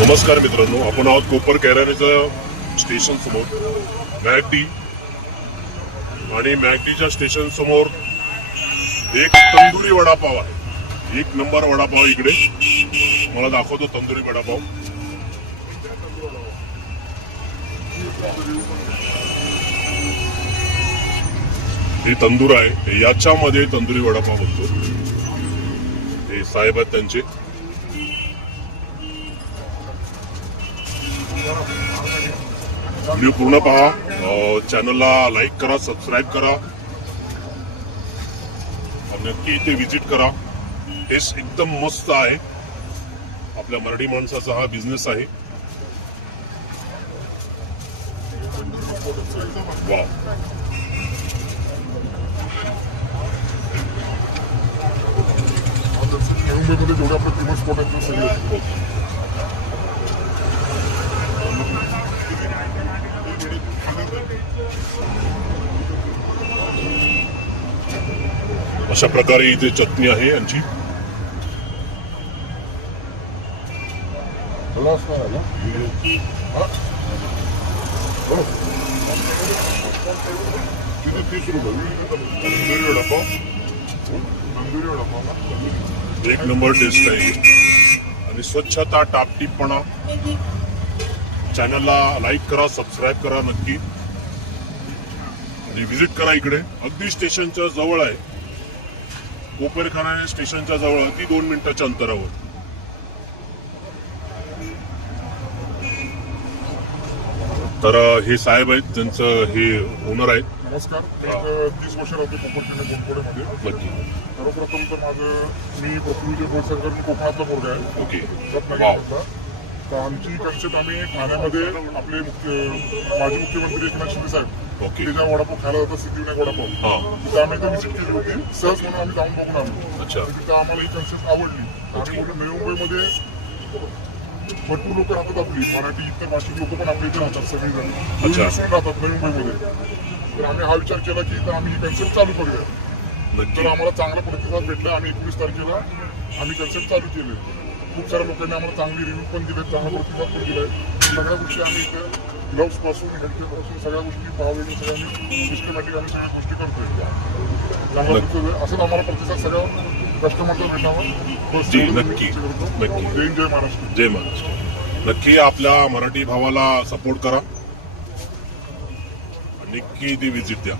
नमस्कार मित्रांनो, आपण आहोत कोपर कैरानेच्या स्टेशन समोर मॅगडी आणि मॅगडीच्या स्टेशन समोर एक तंदुरी वडापाव आहे. एक नंबर वडापाव इकडे मला दाखवतो. तंदुरी वडापाव हे तंदूर आहे, याच्यामध्ये तंदुरी वडापाव बनतो. हे साहेब आहेत त्यांचे. व्हिडिओ पूर्ण पहा, चॅनलला लाईक करा, सबस्क्राईब करा, नक्की इथे विजिट करा. टेस्ट एकदम मस्त आहे. आपल्या मराठी माणसाचा हा बिझनेस आहे. वा, मुंबईमध्ये जेवढे आपले फेमस स्पॉट आहेत ते सगळे अशा प्रकारे इथे चटणी आहे यांची. तिथे 30 रुपये तंदुरी वडापाव. तंदुरी वडापाव एक नंबर टेस्ट आहे आणि स्वच्छता, टापटीपणा. चॅनलला लाईक करा, सबस्क्राईब करा नक्की आणि व्हिजिट करा. इकडे अगदी स्टेशनच्या जवळ आहे. कोपरखाना स्टेशनच्या जवळ, अगदी 2 मिनिटाच्या अंतरावर. तर हे साहेब आहेत, त्यांचं हे ओनर आहेत. नमस्कार. मी 30 वर्ष राहतो कोपरखाना गोंडकोड्यामध्ये. नक्की. सर्वप्रथम तर मी पृथ्वीचे बोलसरकर, मी कोकणातला पोरगा आहे. ओके. रत्नागिरीतला. तर आमची कन्सेप्ट, आम्ही ठाण्यामध्ये आपले माजी मुख्यमंत्री एकनाथ शिंदे साहेब ओके. ते ज्या वडापाव खायला जातात, सिद्धिविनायक वडापाव, हा. तिथे आम्ही इथे व्हिजिट केली होती. सहज म्हणून आम्ही जाऊन बघून आलो. अच्छा. तिथं आम्हाला ही कन्सेप्ट आवडली. आम्ही बोललो नवी मुंबईमध्ये भरपूर लोक राहतात, आपली मराठी इतर भाषिक लोक पण आपल्या इथे राहतात सगळेजण. अच्छा. राहतात नवी मुंबईमध्ये. तर आम्ही हा विचार केला की इथं आम्ही ही कन्सेप्ट चालू करूया. नक्की. तर आम्हाला चांगला प्रतिसाद भेटला. आम्ही 21 तारखेला आम्ही कन्सेप्ट चालू केले. खूप साऱ्या लोकांनी आम्हाला चांगली रिव्ह्यू पण दिले, चांगला प्रतिसाद पण दिलाय. सगळ्या गोष्टी आम्ही इथे ग्लोव्स पासून, हेल्थकेअर पासून सगळ्या गोष्टी पावलेल्या, सगळ्यांनी सिस्टमॅटिक आम्ही सगळ्या गोष्टी करतोय. चांगला प्रतिसाद असंच आम्हाला प्रतिसाद सगळ्या कस्टमरचा भेटावा. जी, नक्की. नक्की. जय महाराष्ट्र. जय महाराष्ट्र. नक्की आपल्या मराठी भावाला सपोर्ट करा. नक्की ती विजिट द्या.